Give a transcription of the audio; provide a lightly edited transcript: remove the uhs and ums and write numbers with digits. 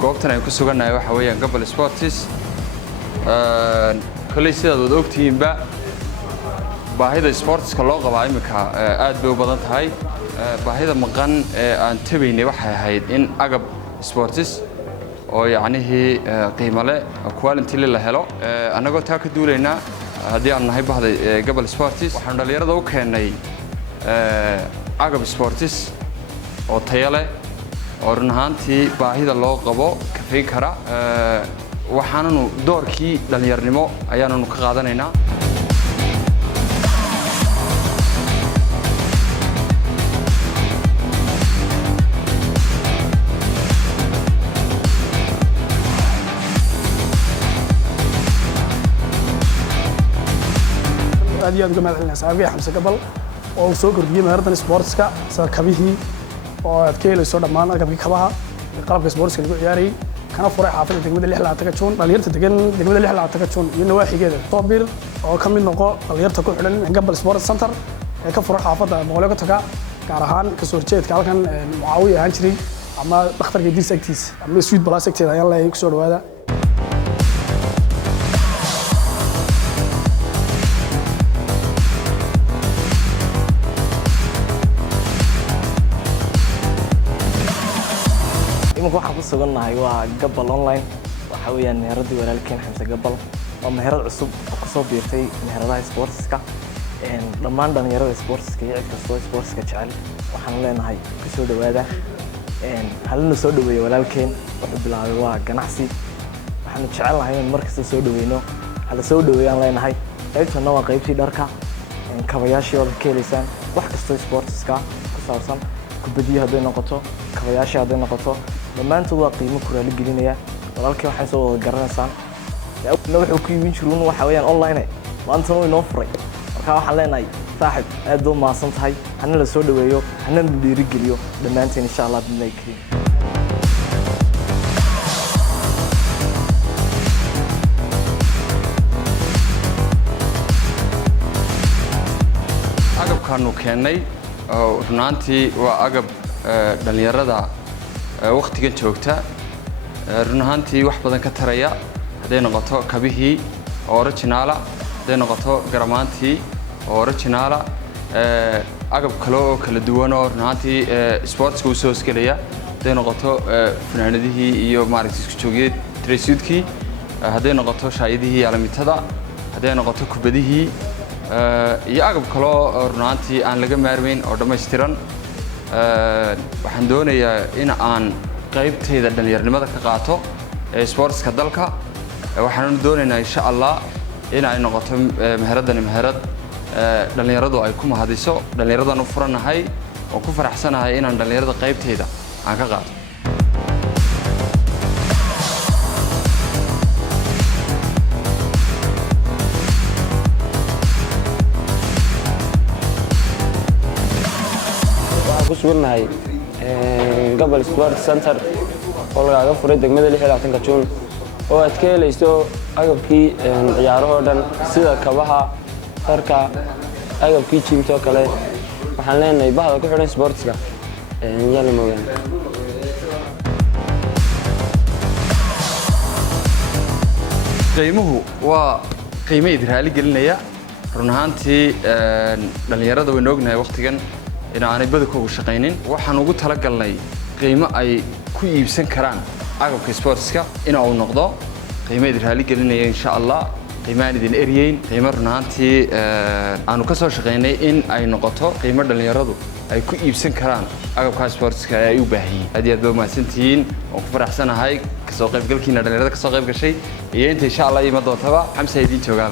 goobtan ay ku sugannahay waxa weeyaan Gobol Sports kulay sidaad wada ogtiinba baahida sportska loo qabo imika aad bay u badan tahay baahida maqan ee aan tabaynay waxay ahayd in agab sports oo yacnihii qiimo leh quality la helo anagoo taa ka duulayna haddii aan nahay bahda Gobol Sports waxaan dhalinyarada u keenay agab sports oo tayo leh oo run ahaantii baahida loo qabo kafeyn kara waxaananu doorkii dhalinyarnimo ayaananu ka qaadanaynaa هذه الجماعة النسائية حمزة قبل أو سوق ربيع مهرجان سبورتسكا صار كبيه وأتكلم صار معنا كبيه كباها قلب سبورتسكا اللي ياري كان فرح حافظ التجميد اللي إحنا أعتقدون غيرت التجميد اللي إحنا أعتقدون إنه واحد كده طابير أو كم من نقاط غيرت كل حلنا قبل سبورت سنتر كفرح حافظ مغلقة تكا كارهان كسورتشيت كان معاوية هنشري أما بختار جديد سكتيس أما سويت بلا سكتيس يلا يكسر هذا إمك واحد قصة قلنا هو قبل أونلاين وحاولنا نهردي ولا لكن حمزة قبل ومهرد عصب وقصة بيرتي مهردها سبورتسكا لما عندنا مهرد سبورتسكا يعد كسوة سبورتسكا شعل وحنا هاي كسوة دوادا هل نسوي دوي ولا لكن وحب العوا جناحسي وحنا شعل هاي من مركز نسوي دوينو هذا سوي دوي أونلاين هاي تعرف إنه واقعي في داركا كفاياشي ولا كيليسان واحد كسوة سبورتسكا كسوة كبديها هذين نقطة كفاياشي هذين نقطة لما أنت واقعي مكورة للجرينية ولكن واحد سوى الجرنا سان نوع حكي يشرون وحويان أونلاين وأنت نوع نوفري وكان حلنا صاحب أدو ما صنت هاي حنا لسود ويو حنا ندير جليو لما أنت إن شاء الله بنلاقي agab kaanu keenay runtii waa agab dhalinyarada waqtigan joogta run ahaantii wax badan ka taraya haday noqoto kabihii original haday noqoto garamaantii original agab kale oo kala duwan oo run ahaantii sports ku soo iskelaya haday noqoto fanaanadihii iyo maaragtay isku joogid trasuudkii haday noqoto shaayadihii alamitada haday noqoto kubadihii iyo agab kale oo run ahaantii aan laga maarmeyn oo dhameystiran waxaan doonayaa in aan qaybteeda dhalinyarnimada ka qaato sportska dalka waxaan doonaynaa insha Allah in ay noqoto meheradani meherad dhalinyaradu ay ku mahadiso dhalinyaradan u furanahay oo ku faraxsanahay in aan dhalinyarada qaybteeda aan ka qaato kusugannahay Gobol Sports Center oo laga furay degmada 16 Juun oo aad ka helayso agabkii ciyaaraha oo dhan sida kabaha tarka agabkii jimto kale waxaan leenahay bahda ku xiran sportska yalla mooyaan qiimuhu waa qiimo idraali gelinaya run ahaantii dhalinyarada way noognahay waqtigan in aanay badakoogu shaqaynin waxaan ugu talagalnay qiimo ay ku iibsan karaan agabka sportska in uu noqdo qiimo idraali gelinaya insha Allah qiimaan idin eriyeyn qiimo run ahaantii aanu ka soo shaqaynay in ay noqoto qiimo dhalinyaradu ay ku iibsan karaan agabka sportska ay u baahan yihiin aad iyo aad mahadsantihiin oo ku faraxsanahay ka soo qaybgalkiina dhalinyarada ka soo qayb gashay iyo inta insha Allah ima doontaba xamsa idin joogaa